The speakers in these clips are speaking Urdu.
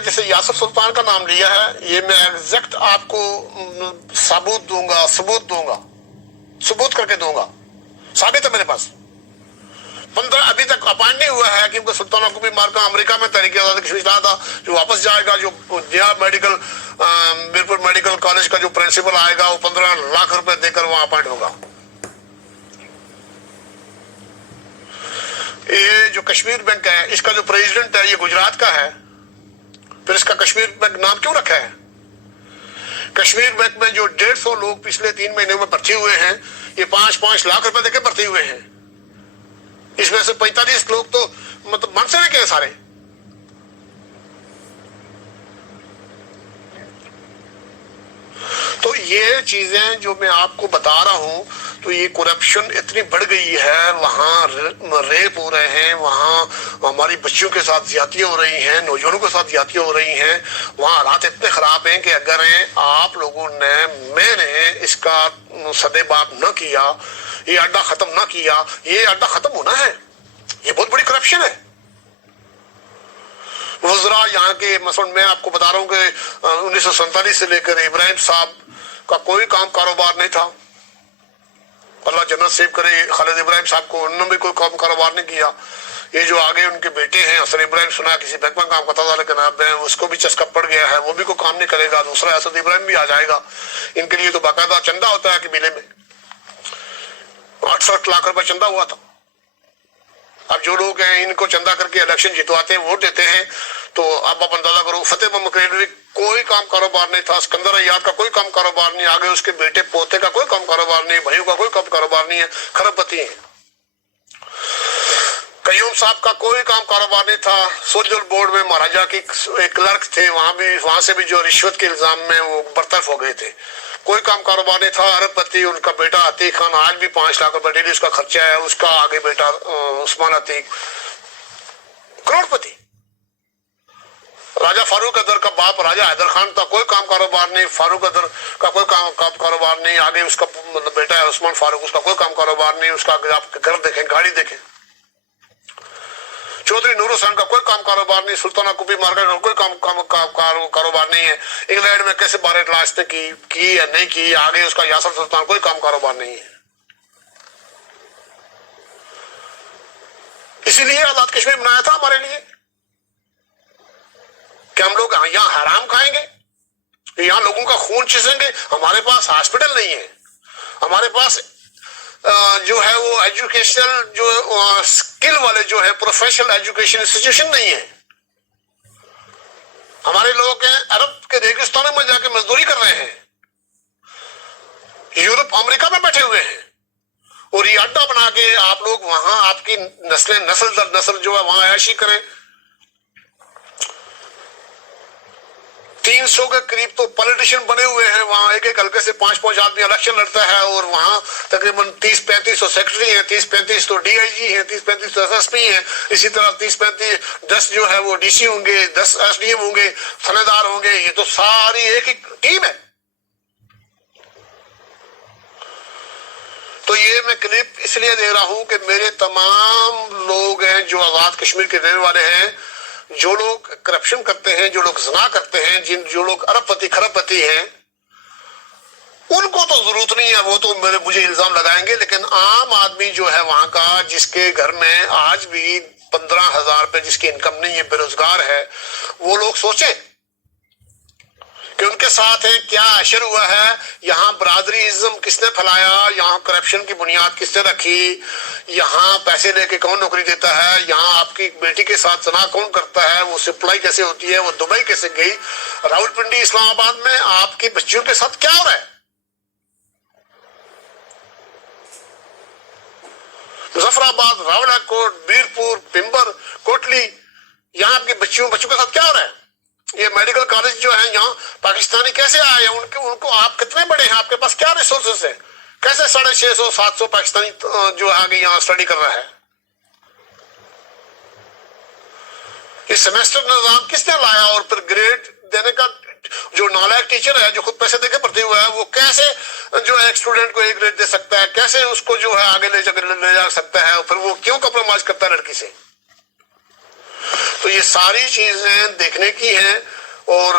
جیسے یاسر سلطان کا نام لیا ہے، یہ میں ایگزیکٹ آپ کو ثبوت دوں گا، ثبوت کر کے دوں گا، ثابت ہے میرے پاس۔ 15 ابھی تک اپائنٹ نہیں ہوا ہے، کیونکہ سلطان یعقوب مارکا امریکہ میں تحریک آزادی کشمیر چلا تھا، جو واپس جائے گا، جو نیا میرپور میڈیکل کالج کا جو پرنسپل آئے گا، وہ 15 لاکھ روپے دے کر وہاں اپائنٹ ہوگا۔ یہ جو کشمیر بینک ہے، اس کا جو پریزیڈنٹ ہے یہ گجرات کا ہے، پھر اس کا کشمیر بینک نام کیوں رکھا ہے؟ کشمیر بینک میں جو 150 لوگ پچھلے 3 مہینوں میں بھرتی ہوئے ہیں، یہ 5 لاکھ روپے دے کے بھرتی ہوئے ہیں، اس میں سے 45 لوگ تو مطلب من سے رکھے ہیں سارے۔ تو یہ چیزیں جو میں آپ کو بتا رہا ہوں، تو یہ کرپشن اتنی بڑھ گئی ہے، وہاں ریپ ہو رہے ہیں، وہاں ہماری بچیوں کے ساتھ زیادتیاں ہو رہی ہیں، نوجوانوں کے ساتھ زیادتیاں ہو رہی ہیں، وہاں حالات اتنے خراب ہیں کہ اگر آپ لوگوں نے، میں نے اس کا سدے باب نہ کیا، یہ اڈا ختم نہ کیا، یہ اڈا ختم ہونا ہے۔ یہ بہت بڑی کرپشن ہے۔ وزراء یہاں کے، مثلا میں آپ کو بتا رہا ہوں کہ 1947 سے لے کر ابراہیم صاحب کا کوئی کاروبار نہیں تھا، اللہ جنت سیو کرے خالد ابراہیم صاحب کو، انہوں نے بھی کوئی کاروبار نہیں کیا۔ یہ جو آگے ان کے بیٹے ہیں حسن ابراہیم، سنا کسی بینک میں کام کرتا تھا، لیکن اب اس کو بھی چسکا پڑ گیا ہے، وہ بھی کوئی کام نہیں کرے گا، دوسرا اسد ابراہیم بھی آ جائے گا۔ ان کے لیے تو باقاعدہ چندہ ہوتا ہے قبیلے میں، 68 لاکھ روپے چندہ ہوا تھا۔ اب جو لوگ ہیں ان کو چندہ کر کے الیکشن جتواتے ہیں، ووٹ دیتے ہیں، تو اب آپ اندازہ کرو، فتح محمد کریڈوی کوئی کاروبار نہیں تھا، اسکندر ایاد کا کوئی کاروبار نہیں، آگے اس کے بیٹے پوتے کا کوئی کاروبار نہیں، بھائیوں کا کوئی کاروبار نہیں ہے، کھرب پتی ہیں۔ قیوم صاحب کا کوئی کاروبار نہیں تھا، سوشل بورڈ میں مہاراجا کے ایک کلرک تھے، وہاں سے بھی جو رشوت کے الزام میں وہ برطرف ہو گئے تھے، کوئی کاروبار نہیں تھا۔ ارب پتی ان کا بیٹا عتیق خان، آج بھی 5 لاکھ روپے ڈیلی اس کا خرچہ ہے، اس کا آگے بیٹا عثمان عتیق کروڑ پتی۔ راجہ فاروق ادر کا باپ راجہ حیدر خان تھا، کوئی کاروبار نہیں، فاروق ادر کا کوئی کاروبار نہیں، آگے اس کا بیٹا ہے عثمان فاروق، اس کا کوئی کاروبار نہیں، اس کا آپ گھر دیکھیں، گاڑی دیکھیں۔ چودھری نور حسین کا کوئی کاروبار نہیں، سلطان یعقوب مارکا کا کوئی کاروبار نہیں ہے، انگلینڈ میں کیسے 12 ریاستیں کی یا نہیں کی، آگے اس کا یاسر سلطان کوئی کاروبار نہیں ہے۔ اسی لیے آزاد کشمیر بنایا تھا ہمارے لیے کہ ہم لوگ یہاں حرام کھائیں گے، یہاں لوگوں کا خون چوسیں گے۔ ہمارے پاس ہاسپٹل نہیں ہے، ہمارے پاس جو ہے وہ ایجوکیشنل جو اسکل والے جو ہے پروفیشنل ایجوکیشن انسٹیٹیوشن نہیں ہے۔ ہمارے لوگ ہیں عرب کے ریگستانوں میں جا کے مزدوری کر رہے ہیں، یورپ امریکہ میں بیٹھے ہوئے ہیں، اور یہ اڈا بنا کے آپ لوگ وہاں آپ کی نسل در نسل جو ہے وہاں عیاشی کریں۔ 300 کے قریب تو پولیٹیشین بنے ہوئے ہیں وہاں، ایک حلقے سے 5 آدمی الیکشن لڑتا ہے، اور وہاں تقریباً 30-35 تو سیکرٹری ہیں، 30-35 تو ڈی آئی جی ہیں، 30-35 تو ایس ایس پی ہیں، اسی طرح 10 جو ہے وہ ڈی سی ہوں گے، 10 ایس ڈی ایم ہوں گے، تھانے دار ہوں گے، یہ تو ساری ایک ہی ٹیم ہے۔ تو یہ میں کلپ اس لیے دے رہا ہوں کہ میرے تمام لوگ ہیں جو آزاد کشمیر کے رہنے والے ہیں، جو لوگ کرپشن کرتے ہیں، جو لوگ زنا کرتے ہیں، جو لوگ ارب پتی کھرب پتی ہیں، ان کو تو ضرورت نہیں ہے، وہ تو مجھے الزام لگائیں گے، لیکن عام آدمی جو ہے وہاں کا، جس کے گھر میں آج بھی 15,000 روپے جس کی انکم نہیں ہے، بے روزگار ہے، وہ لوگ سوچیں کہ ان کے ساتھ ہیں کیا اشر ہوا ہے، یہاں برادری ازم کس نے پھیلایا، یہاں کرپشن کی بنیاد کس نے رکھی، یہاں پیسے لے کے کون نوکری دیتا ہے، یہاں آپ کی بیٹی کے ساتھ زنا کون کرتا ہے، وہ سپلائی کیسے ہوتی ہے، وہ دبئی کیسے گئی، راولپنڈی اسلام آباد میں آپ کی بچیوں کے ساتھ کیا ہو رہا ہے، مظفر آباد، راولہ کوٹ، بیرپور، پمبر، کوٹلی، یہاں آپ کے بچوں کے ساتھ کیا ہو رہا ہے۔ یہ میڈیکل کالج جو ہے یہاں پاکستانی کیسے آئے ہیں، ان کو آپ کتنے بڑے ہیں، آپ کے پاس کیا ریسورسز ہیں، کیسے 650-700 پاکستانی جو آگے یہاں اسٹڈی کر رہا ہے۔ یہ سیمیسٹر نظام کس نے لایا، اور پھر گریڈ دینے کا جو نالائق ٹیچر ہے جو خود پیسے دے کے بھرتی ہوا ہے، وہ کیسے جو ہے ایک اسٹوڈنٹ کو ایک گریڈ دے سکتا ہے، کیسے اس کو جو ہے آگے لے جا سکتا ہے، اور پھر وہ کیوں کمپرومائز کرتا ہے لڑکی سے۔ تو یہ ساری چیزیں دیکھنے کی ہیں، اور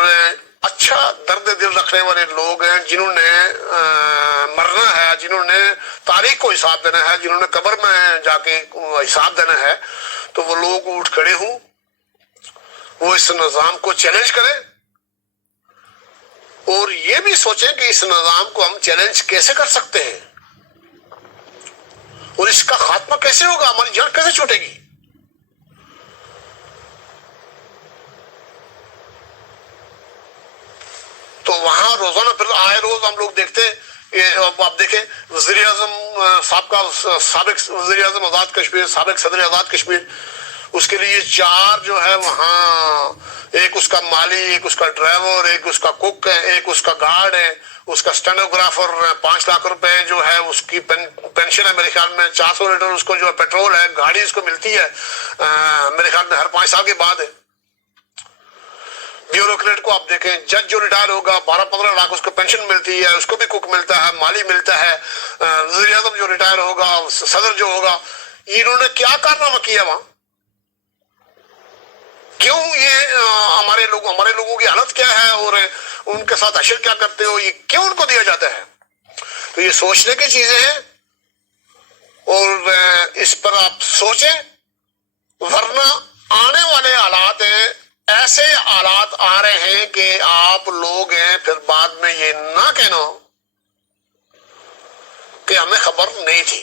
اچھا درد دل رکھنے والے لوگ ہیں جنہوں نے مرنا ہے، جنہوں نے تاریخ کو حساب دینا ہے، جنہوں نے قبر میں جا کے حساب دینا ہے، تو وہ لوگ اٹھ کھڑے ہوں، وہ اس نظام کو چیلنج کریں، اور یہ بھی سوچیں کہ اس نظام کو ہم چیلنج کیسے کر سکتے ہیں، اور اس کا خاتمہ کیسے ہوگا، ہماری جان کیسے چھوٹے گی۔ تو وہاں روزانہ پھر آئے روز ہم لوگ دیکھتے، آپ دیکھیں وزیر اعظم سابق وزیر اعظم آزاد کشمیر، سابق صدر آزاد کشمیر، اس کے لیے 4 جو ہے وہاں، ایک اس کا مالی، ایک اس کا ڈرائیور، ایک اس کا کک ہے، ایک اس کا گارڈ ہے، اس کا اسٹینوگرافر، 5 لاکھ روپے جو ہے اس کی پینشن ہے، میرے خیال میں 400 لیٹر اس کو جو ہے پیٹرول ہے، گاڑی اس کو ملتی ہے میرے خیال میں ہر 5 سال کے بعد ہے۔ بیوروکریٹ کو آپ دیکھیں، جج جو ریٹائر ہوگا 12-15 لاکھ اس کو پینشن ملتی ہے، اس کو بھی کک ملتا ہے، مالی ملتا ہے۔ وزیر اعظم جو ریٹائر ہوگا، صدر جو ہوگا، انہوں نے کیا کارنامہ کیا وہاں؟ کیوں یہ ہمارے لوگوں کی حالت کیا ہے، اور ان کے ساتھ عشر کیا کرتے ہو، یہ کیوں ان کو دیا جاتا ہے؟ تو یہ سوچنے کی چیزیں ہیں، اور اس پر آپ سوچیں، ورنہ آنے والے حالات ہیں، ایسے حالات آ رہے ہیں کہ آپ لوگ ہیں پھر بعد میں یہ نہ کہنا کہ ہمیں خبر نہیں تھی۔